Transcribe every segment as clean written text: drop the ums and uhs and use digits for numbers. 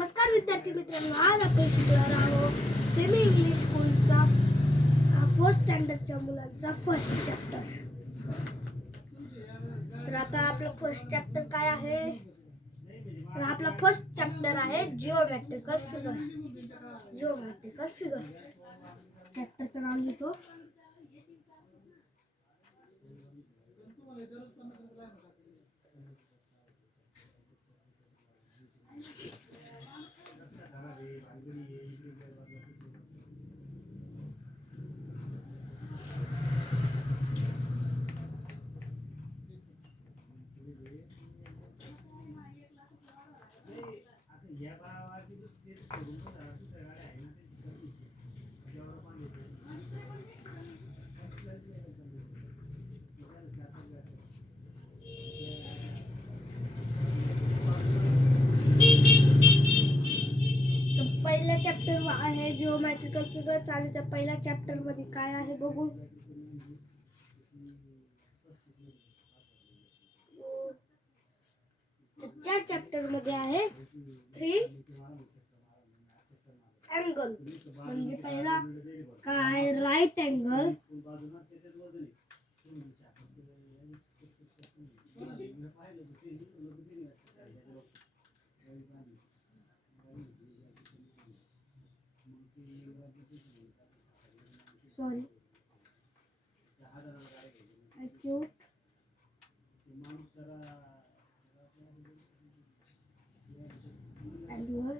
नमस्कार विद्यार्थी मित्रांनो, आज आपण शिकणार आहोत सेमी इंग्लिश स्कूलचा फर्स्ट स्टँडर्डच्या मुलांचा फर्स्ट चॅप्टर. तर आता आपला फर्स्ट चॅप्टर काय आहे? तर आपला फर्स्ट चॅप्टर आहे जिओमेट्रिकल फिगर्स. जिओमेट्रिकल फिगर्स चॅप्टरचं नाव लिहितो. पहिला चॅप्टर आहे जिओमेट्रिकल फिगर्स आणि त्या पहिल्या चॅप्टर मध्ये काय आहे बघू. त्या चॅप्टर मध्ये आहे 3 अँगल. म्हणजे पहिला काय, right angle, sorry acute angle,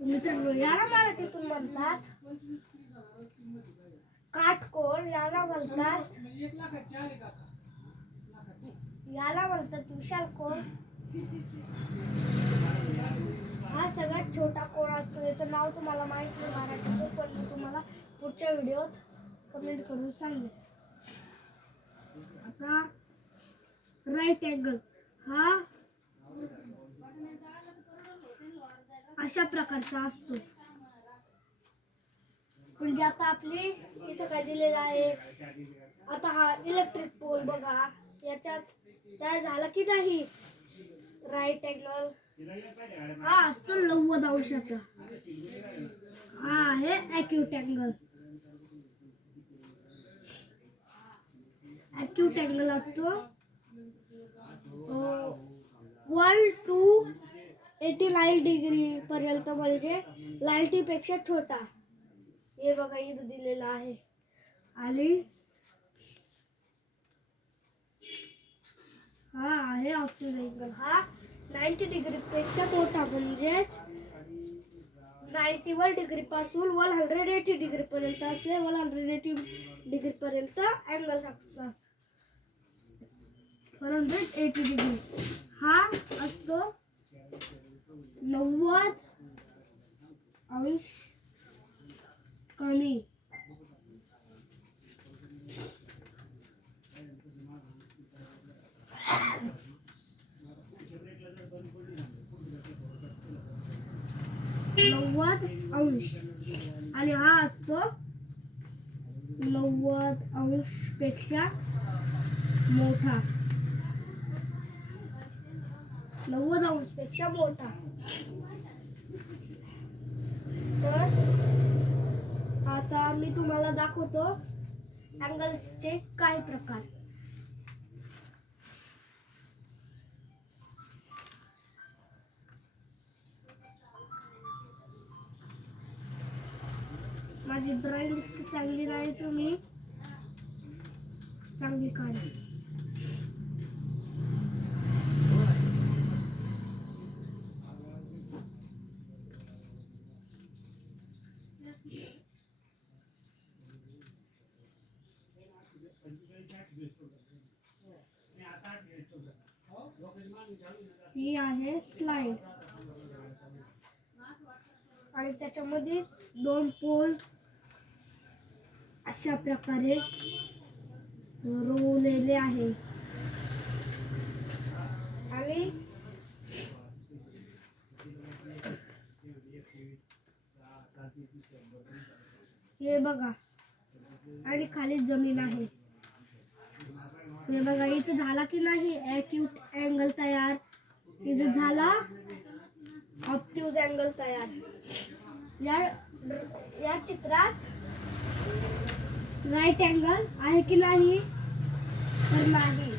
मित्रांनो याला मराठीतून म्हणतात काटकोर, याला म्हणतात विशाल कोर. हा सगळ्यात छोटा कोर असतो. याचं नाव तुम्हाला माहित नाही मराठीतून, पण मी तुम्हाला पुढच्या व्हिडिओत कमेंट करून सांगेन. आता राईट अँगल हा अशा प्रकारचा असतो. म्हणजे आता आपली इथं काय दिलेलं आहे, आता हा इलेक्ट्रिक पोल बघा, याच्यात काय झालं की नाही, राईट अँगल हा असतो 90 अंशाचा. हा आहे ॲक्यूट अँगल. ॲक्यूट अँगल असतो 1 to 89 डिग्री पर्यंत, म्हणजे 90 पेक्षा छोटा. हे बघा इथं दिलेलं आहे. आणि हा आहे ऑप्टिक अँगल, हा 90 डिग्री पेक्षा मोठा, म्हणजेच 91 डिग्री पासून 180 डिग्री पर्यंत असे 180 डिग्री पर्यंत अँगल असतात. 180 डिग्री हा असतो 90 अंश कमी. अंश आणि हा असतो 90 अंश पेक्षा मोठा. 90 अंश पेक्षा मोठा. तर आता मी तुम्हाला दाखवतो अँगल्सचे काही प्रकार. माझी ड्रॉइंग इतकी चांगली नाही, तुम्ही चांगली काढा. ही आहे स्लाइड आणि त्याच्यामध्ये 2 पोल अशा प्रकारे रोवलेले आहे. आणि हे बघा, आणि खाली जमीन आहे. हे बघा, इथं झाला की नाही ॲक्यूट अँगल तयार. इथं झाला ऑब्ट्यूज अँगल तयार. या चित्रात राईट अँगल आहे की नाही, तर नाही.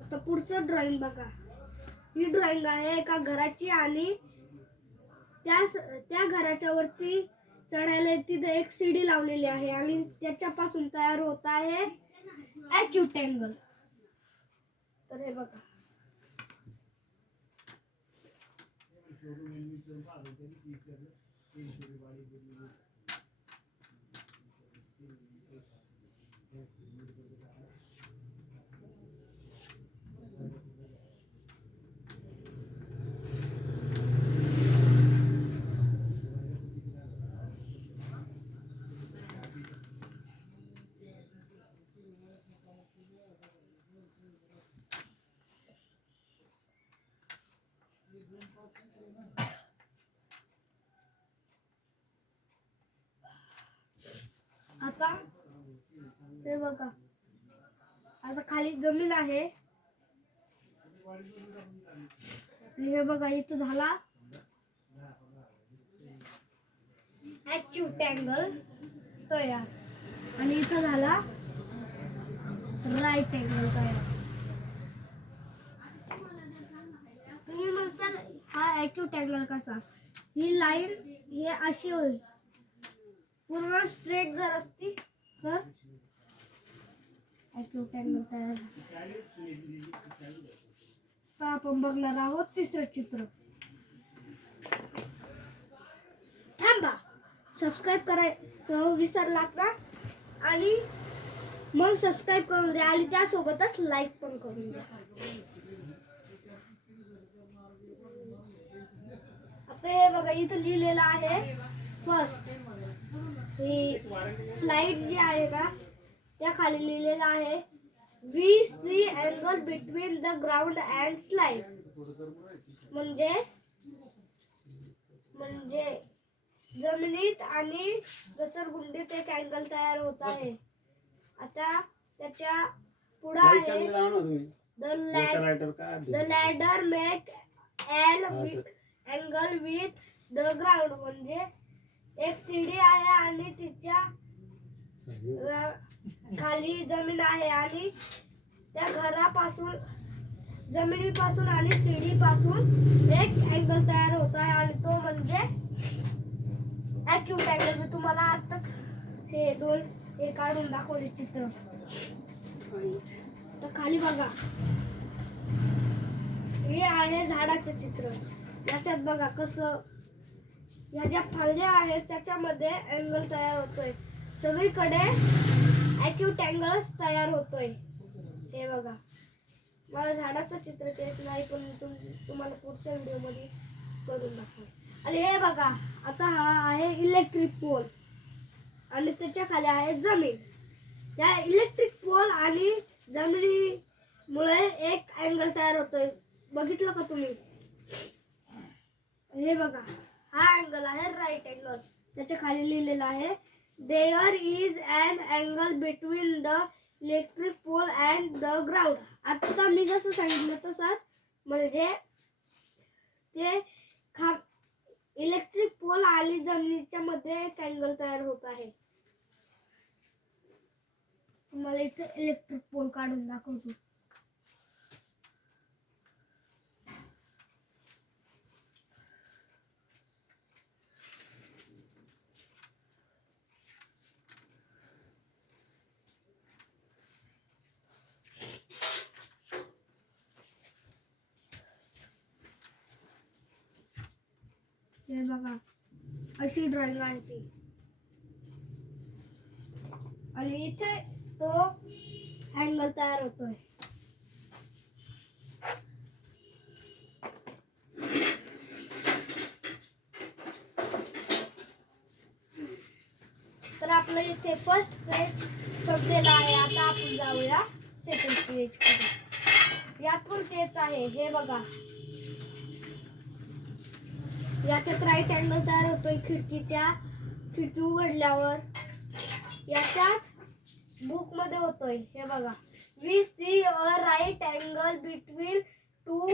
आता पुढचं ड्रॉइंग बघा. ही ड्रॉइंग आहे एका घराची आणि त्या घराच्या वरती चढायला तिथे एक सीडी लावलेली आहे आणि त्याच्यापासून तयार होत आहे ॲक्यूट अँगल. तर हे बघा, आता हे बघा, आता खाली जमीन आहे. हे बघा, इथं झाला ॲक्यूट अँगल तयार आणि इथं झाला राईट अँगल तयार. तुम्ही म्हणसाल हा ॲक्यूट अँगल कसा? ही लाईन हे अशी होईल, पूर्ण स्ट्रेट जर असती तर ॲक्यूट अँगल तयार. तर आपण बघणार आहोत तिसरं चित्र. थांबा, सबस्क्राईब करायचं विसरलात ना, आणि मग सबस्क्राईब करून द्या आणि त्यासोबतच लाईक पण करून द्या. आता हे बघा, इथं लिहिलेलं आहे फर्स्ट. ही स्लाइड जी आहे ना, त्या खाली लिहिलेलं आहे we see angle between the ground and slide. म्हणजे जमिनीत आणि घसरगुंडीत एक अँगल तयार होत आहे. आता त्याच्या पुढे आहे the ladder make angle with the ground. म्हणजे एक सीडी आहे आणि तिच्या खाली जमीन आहे आणि त्या घरापासून, जमिनीपासून आणि सीडी पासून एक अँगल तयार होत आहे आणि तो म्हणजे ॲक्यूट अँगल. मी तुम्हाला आताच हे काढून दाखवले चित्र. तर खाली बघा, हे आहे झाडाचं चित्र. याच्यात बघा कसं, ह्या ज्या फांद्या आहेत त्याच्यामध्ये अँगल तयार होतोय. सगळीकडे ॲक्यूट अँगलच तयार होतोय. हे बघा, मला झाडाचं चित्र येत नाही, पण तुम्हाला पुढच्या व्हिडिओमध्ये करून दाखव. आणि हे बघा, आता हा आहे इलेक्ट्रिक पोल आणि त्याच्या खाली आहे जमीन. या इलेक्ट्रिक पोल आणि जमिनीमुळे एक अँगल तयार होतोय. बघितलं का तुम्ही? हे बघा, हा अँगल आहे राईट अँगल. त्याच्या खाली लिहिलेलं आहे there is an angle between the electric pole and the ground. आता मी जसं सांगितलं तसंच, म्हणजे ते इलेक्ट्रिक पोल आणि जमिनीच्या मध्ये एक अँगल तयार होत आहे. मला इथे इलेक्ट्रिक पोल काढून दाखवतो. हे बघा, अशी ड्रॉइंग आहे ती आणि इथे तो अँगल तयार होतोय. तर आपलं इथे फर्स्ट पेज संपलेला आहे. आता आपण जाऊया सेकंड पेज कडे. यात पण तेच आहे. हे बघा, याच्यात राईट अँगल तयार होतोय खिडकी उघडल्यावर. याच्यात बुक मध्ये होतोय. हे बघा, we see a right angle between two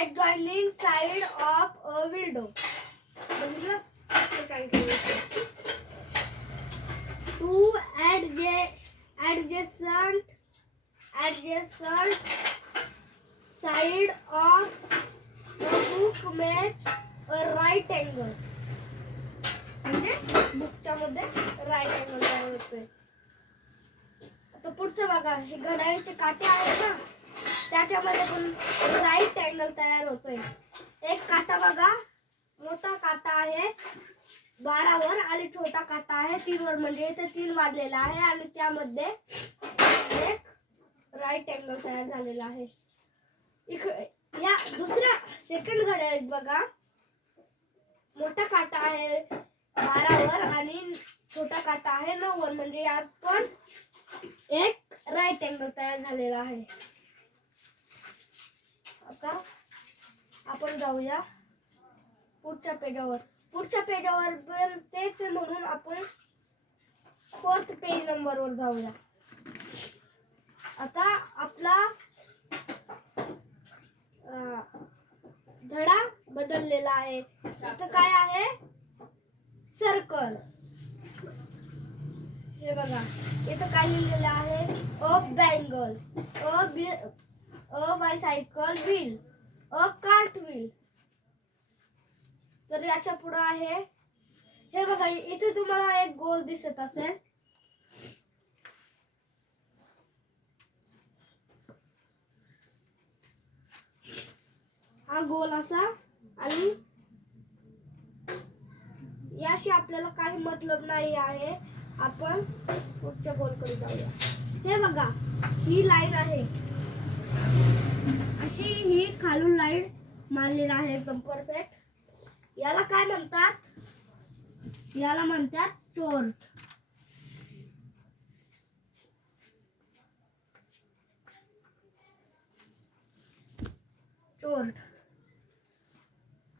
adjoining side of a window. बघितलं? Two adjacent side of a book make a right angle. म्हणजे बुकच्या मध्ये राईट अँगल तयार होतोय. आता पुढचं बघा, हे घड्याळीचे काटे आहेत ना, त्याच्यामध्ये पण राईट अँगल तयार होतोय. एक काटा बघा, मोठा काटा आहे 12 वर आणि छोटा काटा आहे 3 वर, म्हणजे इथे 3 वाजलेला आहे आणि त्यामध्ये एक राईट अँगल तयार झालेला आहे. या दुसऱ्या सेकंड घड्याळीत बघा, मोठा काटा आहे 12 वर आणि छोटा काटा आहे 9 वर, म्हणजे यात पण एक राईट अँगल तयार झालेला आहे. आता आपण जाऊया पुढच्या पेजावर पण तेच, म्हणून आपण 4th पेज नंबरवर जाऊया. आता आपला धडा बदललेला आहे. इथं काय आहे? सर्कल. हे बघा, इथं काय लिहिलेलं आहे? A bangle, a bicycle wheel, a cart wheel. तर याच्या पुढे आहे, हे बघा, इथे तुम्हाला एक गोल दिसत असेल. हा गोल असा, आणि याशी आपल्याला काही मतलब नाही आहे. आपण पुढच्या गोलकडे जाऊया. हे बघा, ही लाईन आहे, अशी ही खालून लाईन मारलेली आहे एकदम परफेक्ट. याला काय म्हणतात? याला म्हणतात चोर्ट.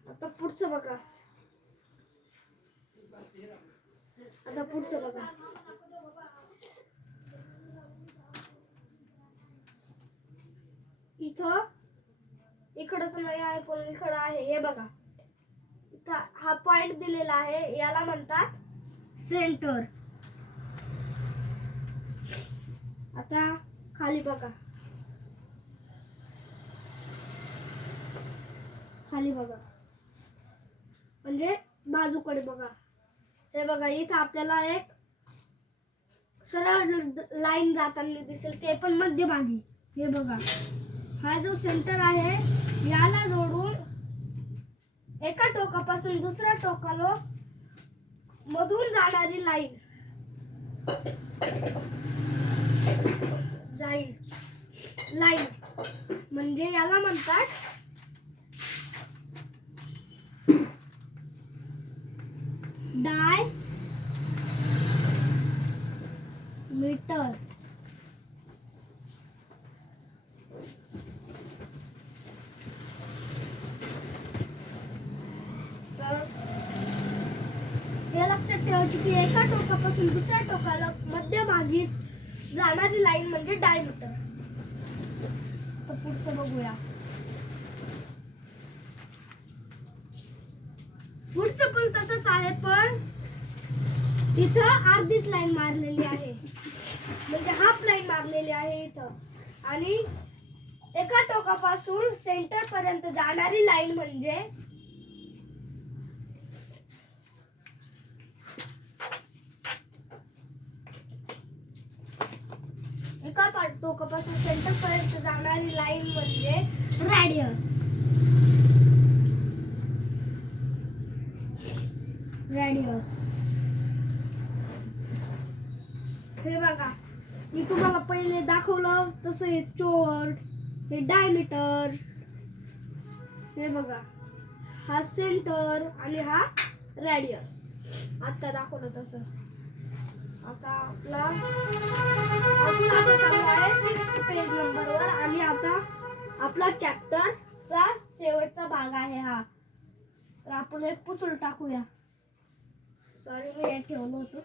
आता पुढचं बघा. इकडं तर नाही आहे, पण इकडं आहे. हे बघा, इथं हा पॉइंट दिलेला आहे, याला म्हणतात सेंटर. आता खाली बघा, म्हणजे बाजूकडे बघा. हे बघा, इथं आपल्याला एक सरळ लाईन जाताना दिसेल, ते पण मध्यभागी. हे बघा, हा जो सेंटर आहे, याला जोडून एका टोकापासून दुसऱ्या टोकाला मधून जाणारी लाईन म्हणजे याला म्हणतात डायमीटर. हे लक्षात ठेवायचे की एका टोकापासून दुसऱ्या टोकाला मध्यभागीच जाणारी लाईन म्हणजे डायमीटर. तर पुढचं बघूया. पुढचं पण तसंच आहे, पण इथं अर्धीच लाईन मारलेली आहे, म्हणजे हाफ लाईन मारलेली आहे इथं. आणि एका टोकापासून सेंटर पर्यंत जाणारी लाईन म्हणजे एका टोकापासून सेंटर पर्यंत जाणारी लाईन म्हणजे रेडियस. हे बघा, मी तुम्हाला पहिले दाखवलं तसं हे चोर्ट, हे डायमीटर. हे बघा, हा सेंटर आणि हा रेडियस आता दाखवलं तसं. आता आपला 6th पेज नंबरवर, आणि आता आपला चॅप्टरचा शेवटचा भाग आहे हा. तर आपण हे पुसून टाकूया. सॉरी मी हे ठेवलं होतं.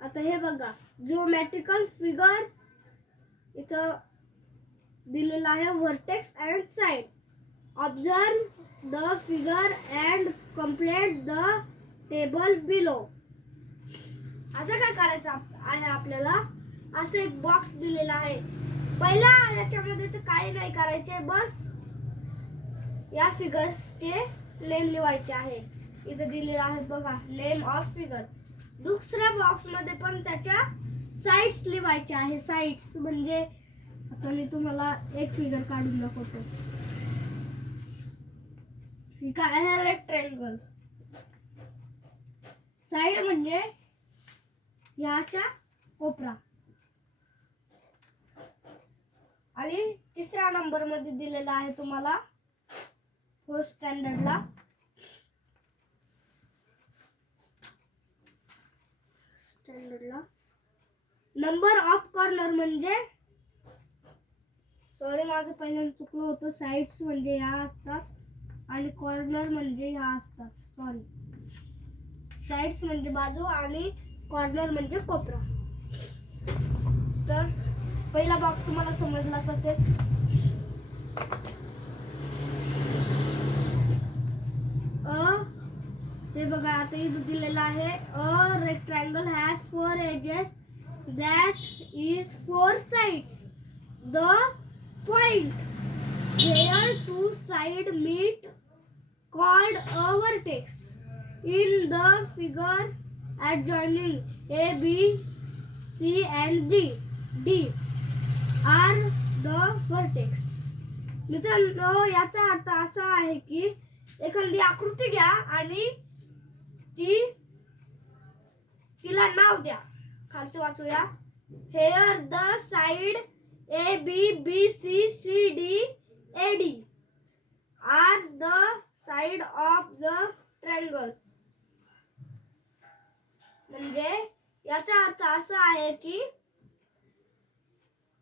आता हे बघा, जिओमेट्रिकल फिगर्स इथं दिलेलं आहे, vertex and side. Observe the figure and complete the table below. आता काय करायचं आहे आपल्याला, असं एक बॉक्स दिलेला आहे. पहिला याच्यामध्ये तर काही नाही करायचे, बस या फिगर्सचे नेम लिहायचे आहे. इथं दिलेलं आहे बघा, नेम ऑफ फिगर. दुसऱ्या बॉक्स मध्ये पण त्याच्या साइड्स लिहायचे आहे. साइड्स म्हणजे आता मी तुम्हाला एक फिगर काढून दाखवतो. ही काय आहे, रेक्टँगल. साइड म्हणजे याच्या कोपरा. आणि तिसऱ्या नंबर मध्ये दिलेला आहे तुम्हाला फर्स्ट स्टँडर्डला, नंबर ऑफ कॉर्नर म्हणजे, सॉरी माझं पहिल्यांदा चुकलं होतं. साइड्स म्हणजे ह्या असतात आणि कॉर्नर म्हणजे ह्या असतात. सॉरी, साइड्स म्हणजे बाजू आणि कॉर्नर म्हणजे कोपरा. तर पहिला बॉक्स तुम्हाला समजलाच असेल. हे बघा, आता इथं दिलेलं आहे, a rectangle has 4 edges that is 4 sides. The point where 2 sides meet called a vertex. In the figure adjoining A, B, C and D are the vertex. मित्रांनो, याचा अर्थ असा आहे की एखादी आकृती घ्या आणि तिला नाव द्या. खालचं वाचूया. Here the side A, B, B, C, C, D, A, D are the side of the triangle. म्हणजे याचा अर्थ असा आहे की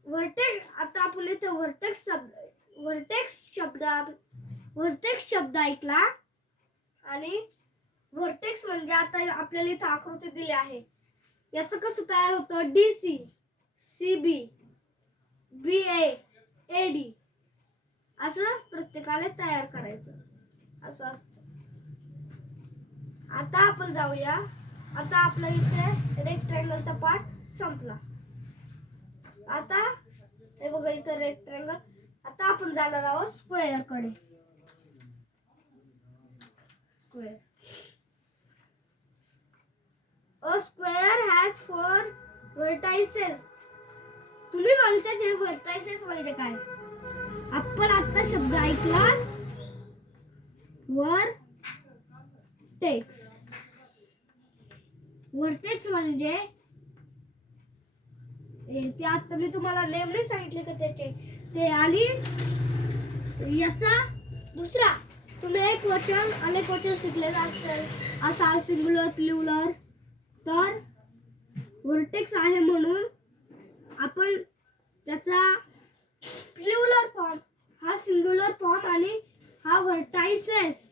व्हर्टेक्स, आता आपण इथे व्हर्टेक्स शब्द ऐकला. आणि व्हर्टेक्स म्हणजे आता आपल्याला इथे आकृती दिली आहे, याचं कसं तयार होतं, DC, CB, BA, AD असं प्रत्येकाने तयार करायचं, असं असतं. आता आपण जाऊया. आता आपल्या इथे रेक्टँगलचा पार्ट संपला. आता हे बघा, इथं रेक्टँगल. आता आपण जाणार आहोत स्क्वेअर कडे. Square. A square has 4 vertices. तुम्ही म्हणता जे vertices म्हणजे काय? आपण आता शब्द ऐकला, vertex. vertex म्हणजे ते आता मी तुम्हाला नेम नाही सांगितले का त्याचे, ते. आणि याचा दुसरा तुम्ही एक वचन अनेक वचन शिकले असाल, सिंग्युलर, प्लुरल. तर व्हर्टेक्स आहे म्हणून आपण त्याचा प्लुरल फॉर्म, हा सिंग्युलर फॉर्म आणि हा व्हर्टायसेस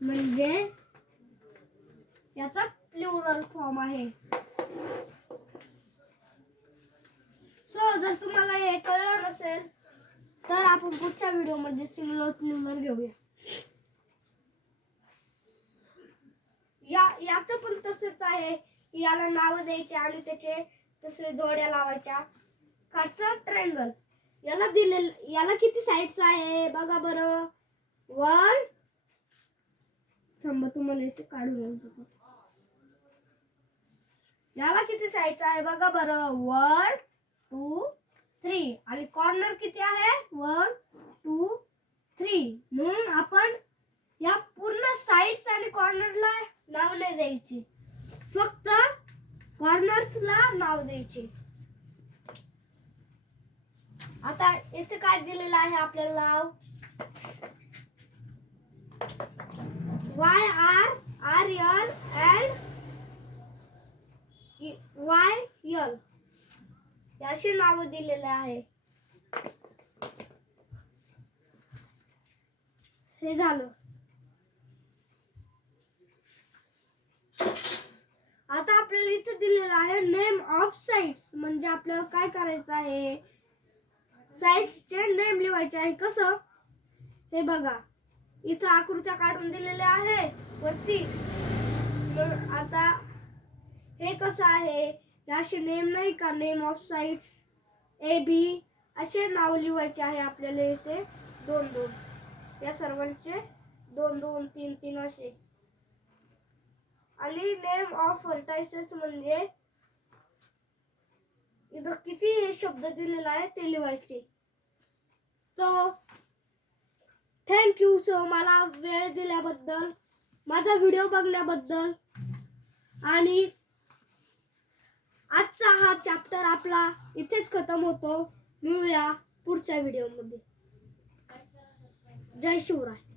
म्हणजे याचा प्लुरल फॉर्म आहे. सो जर तुम्हाला हे कळलं नसेल तर आपण पुढच्या व्हिडिओमध्ये सिंग्युलर, प्लुरल घेऊया. याचं पण तसंच आहे की याला नाव द्यायचे आणि त्याचे तसे जोड्या लावायच्या. खालचा ट्रायंगल, याला किती साइड्स आहे बघा बरं. 1, थांबा तुम्हाला इथे काढून देतो. याला किती साइड्स आहे बघा बरं. 1, 2, 3. आणि कॉर्नर किती आहे, 1, 2, 3. म्हणून आपण या पूर्ण साइड्स आणि कॉर्नरला नाव नाही द्यायची, फक्त कॉर्नर्सला नाव द्यायचे. आता इथे काय दिलेलं आहे आपल्याला नाव, YRRL and YL अशी नावं दिलेले आहे. हे झालं. आता आपल्याला इथे दिलेलं आहे नेम ऑफ साइट्स. म्हणजे आपल्याला काय करायचं आहे, साइट्सचे नेम लिहायचे आहे. कसं, हे बघा इथं आकृत्या काढून दिलेल्या आहे वरती. आता हे कसं आहे, असे नेम नाही का, नेम ऑफ साइट्स AB असे नाव लिहायचे आहे आपल्याला इथे 2-2. या सर्वांचे 2-2 3-3 असे. आणि नेम ऑफ व्हर्टायसेस म्हणजे इथं किती हे शब्द दिलेला आहे ते लिहायचे. तो थँक्यू सो मला वेळ दिल्याबद्दल, माझा व्हिडिओ बघण्याबद्दल. आणि आजचा हा चॅप्टर आपला इथेच खतम होतो. मिळूया पुढच्या व्हिडिओमध्ये. जय शिवराय.